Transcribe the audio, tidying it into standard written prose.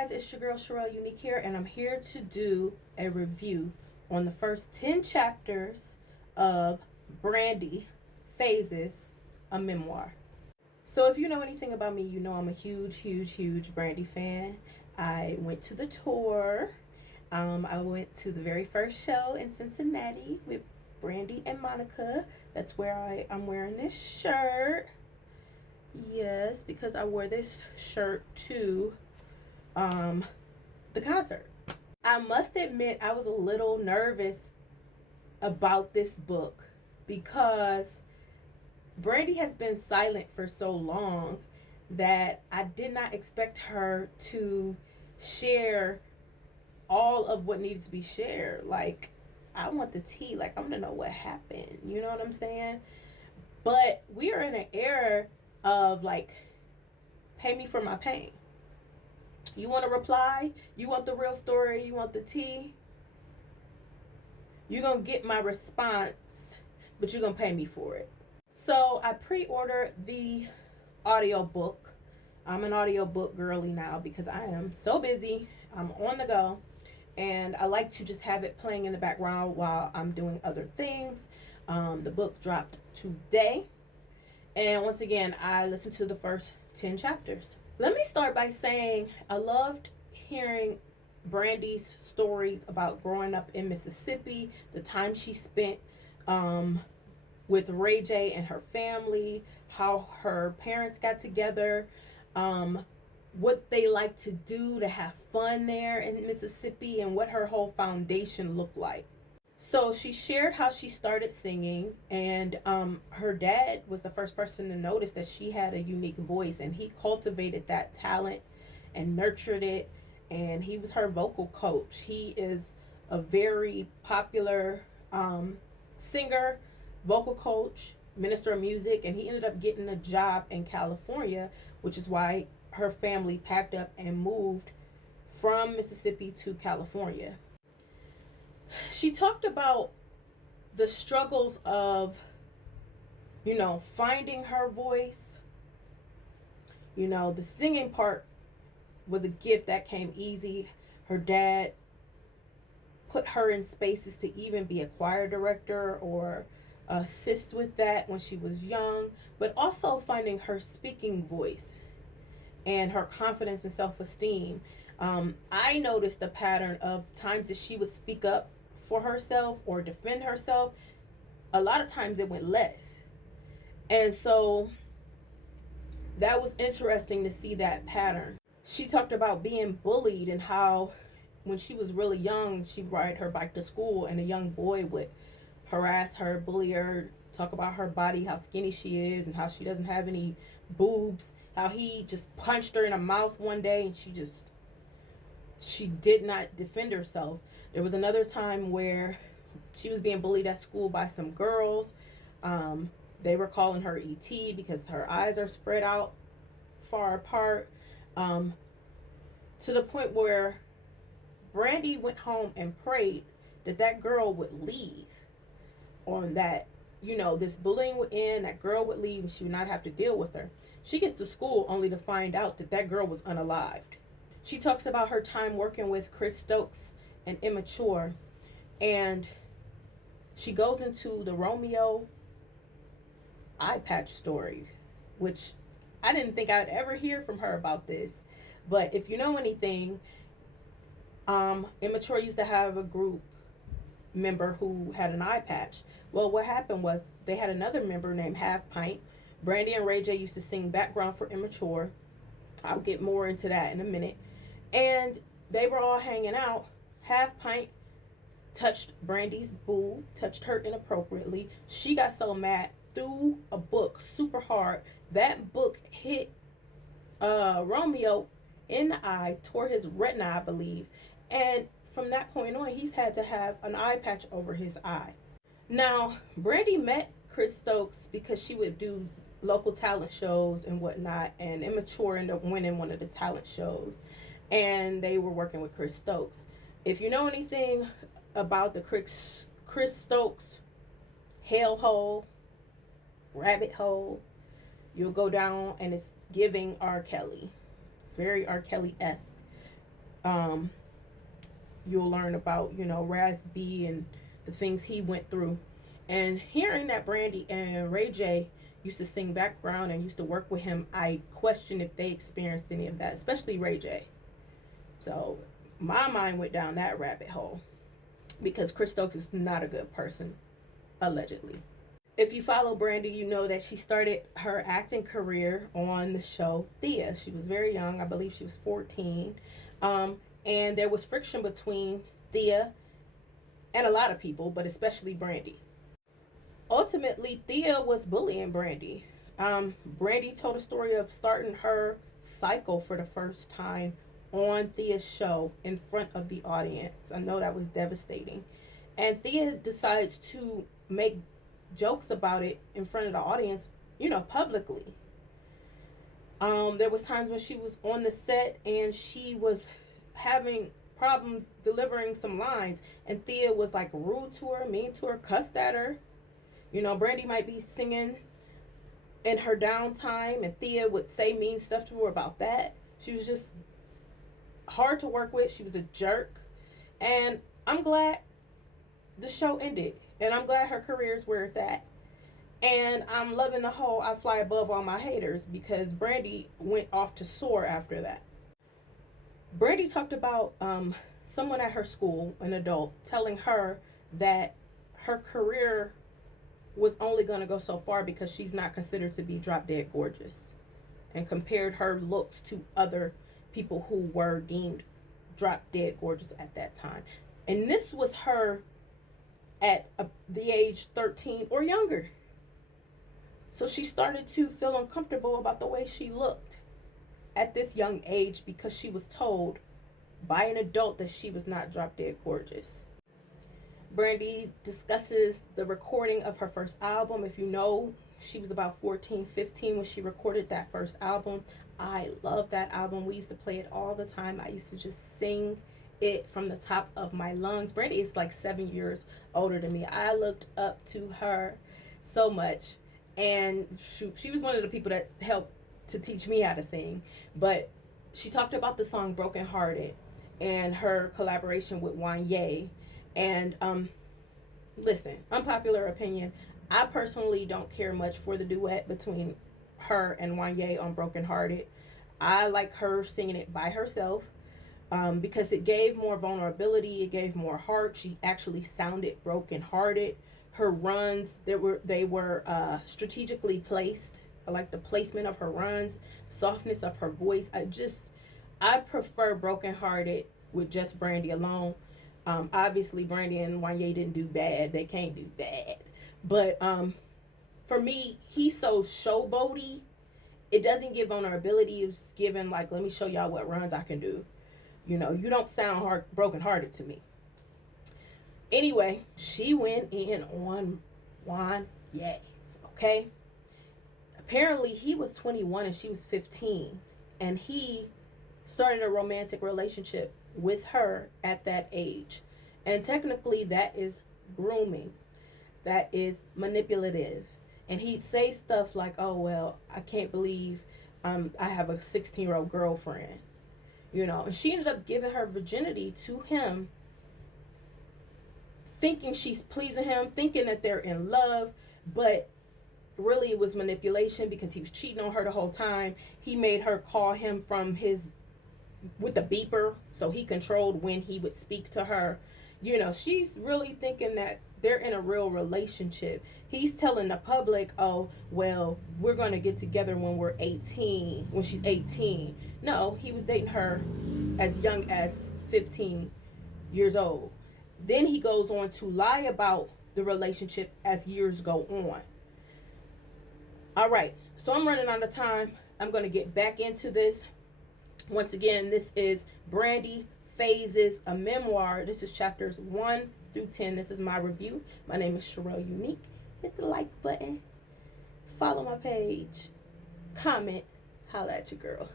guys, it's your girl Sherelle Unique here, and I'm here to do a review on the first 10 chapters of Brandy Phases, A Memoir. So if you know anything about me, you know I'm a huge Brandy fan. I went to the tour. I went to the very first show in Cincinnati with Brandy and Monica. That's where I'm wearing this shirt. Yes, because I wore this shirt to the concert. I must admit I was a little nervous about this book because Brandy has been silent for so long that I did not expect her to share all of what needed to be shared. Like, I want the tea. Like, I want to know what happened. You know what I'm saying? But we are in an era of, like, pay me for my pain. You want a reply? You want the real story? You want the tea? You're going to get my response, but you're going to pay me for it. So I pre-ordered the audiobook. I'm an audiobook girly now because I am so busy. I'm on the go. And I like to just have it playing in the background while I'm doing other things. The book dropped today. And once again, I listened to the first 10 chapters. Let me start by saying I loved hearing Brandy's stories about growing up in Mississippi, the time she spent with Ray J and her family, how her parents got together, what they like to do to have fun there in Mississippi, and what her whole foundation looked like. So she shared how she started singing, and her dad was the first person to notice that she had a unique voice, and he cultivated that talent and nurtured it, and he was her vocal coach. He is a very popular singer, vocal coach, minister of music, and he ended up getting a job in California, which is why her family packed up and moved from Mississippi to California. She talked about the struggles of, finding her voice. The singing part was a gift that came easy. Her dad put her in spaces to even be a choir director or assist with that when she was young, but also finding her speaking voice and her confidence and self-esteem. I noticed the pattern of times that she would speak up for herself or defend herself. A lot of times it went left. And so that was interesting to see that pattern. She talked about being bullied and how when she was really young, she'd ride her bike to school and a young boy would harass her, bully her, talk about her body, how skinny she is and how she doesn't have any boobs, how he just punched her in the mouth one day and she did not defend herself. There was another time where she was being bullied at school by some girls. They were calling her ET because her eyes are spread out far apart, to the point where Brandy went home and prayed that girl would leave, on that, this bullying would end, that girl would leave and she would not have to deal with her. She gets to school only to find out that girl was unalived. She talks about her time working with Chris Stokes and Immature, and she goes into the Romeo eye patch story, which I didn't think I'd ever hear from her about this. But if you know anything, Immature used to have a group member who had an eye patch. Well, what happened was they had another member named Half Pint. Brandy and Ray J used to sing background for Immature. I'll get more into that in a minute. And they were all hanging out. Half Pint touched Brandy's boob, touched her inappropriately. She got so mad, threw a book super hard. That book hit Romeo in the eye, tore his retina, I believe. And from that point on, he's had to have an eye patch over his eye. Now, Brandy met Chris Stokes because she would do local talent shows and whatnot, and Immature ended up winning one of the talent shows, and they were working with Chris Stokes. If you know anything about the Chris Stokes hellhole, rabbit hole, you'll go down and it's giving R. Kelly. It's very R. Kelly-esque. Um, you'll learn about, Raz B and the things he went through. And hearing that Brandy and Ray J used to sing background and used to work with him, I question if they experienced any of that, especially Ray J. So my mind went down that rabbit hole because Chris Stokes is not a good person, allegedly. If you follow Brandy, you know that she started her acting career on the show Thea. She was very young. I believe she was 14. And there was friction between Thea and a lot of people, but especially Brandy. Ultimately, Thea was bullying Brandy. Brandy told a story of starting her cycle for the first time on Thea's show in front of the audience. I know that was devastating. And Thea decides to make jokes about it in front of the audience, publicly. There was times when she was on the set and she was having problems delivering some lines, and Thea was like rude to her, mean to her, cussed at her. Brandy might be singing in her downtime, and Thea would say mean stuff to her about that. She was just hard to work with. She was a jerk. And I'm glad the show ended. And I'm glad her career is where it's at. And I'm loving the whole I fly above all my haters, because Brandy went off to soar after that. Brandy talked about someone at her school, an adult, telling her that her career was only going to go so far because she's not considered to be drop dead gorgeous, and compared her looks to other people who were deemed drop dead gorgeous at that time. And this was her at the age 13 or younger. So she started to feel uncomfortable about the way she looked at this young age because she was told by an adult that she was not drop dead gorgeous. Brandy discusses the recording of her first album. If you know, she was about 14, 15 when she recorded that first album. I love that album. We used to play it all the time. I used to just sing it from the top of my lungs. Brandy is like 7 years older than me. I looked up to her so much. And she was one of the people that helped to teach me how to sing. But she talked about the song Brokenhearted and her collaboration with Wanya. And listen, unpopular opinion, I personally don't care much for the duet between her and Wanya on Brokenhearted. I like her singing it by herself because it gave more vulnerability, it gave more heart. She actually sounded brokenhearted. Her runs, they were strategically placed. I like the placement of her runs, softness of her voice. I prefer Brokenhearted with just Brandy alone. Obviously, Brandy and Wanya didn't do bad. They can't do bad. But for me, he's so showboaty. It doesn't give vulnerability. It's given like, let me show y'all what runs I can do. You don't sound brokenhearted to me. Anyway, she went in on Wanya. Okay? Apparently, he was 21 and she was 15. And he started a romantic relationship with her at that age. And technically, that is grooming. That is manipulative. And he'd say stuff like, oh, well, I can't believe I have a 16-year-old girlfriend. And she ended up giving her virginity to him, thinking she's pleasing him, thinking that they're in love, but really it was manipulation because he was cheating on her the whole time. He made her call him with the beeper, so he controlled when he would speak to her. She's really thinking that they're in a real relationship. He's telling the public, oh, well, we're going to get together when she's 18. No, he was dating her as young as 15 years old. Then he goes on to lie about the relationship as years go on. All right, so I'm running out of time. I'm going to get back into this. Once again, this is Brandy Phases, a memoir. This is chapters 1 through 10. This is my review. My name is Sherelle Unique. Hit the like button. Follow my page. Comment. Holla at your girl.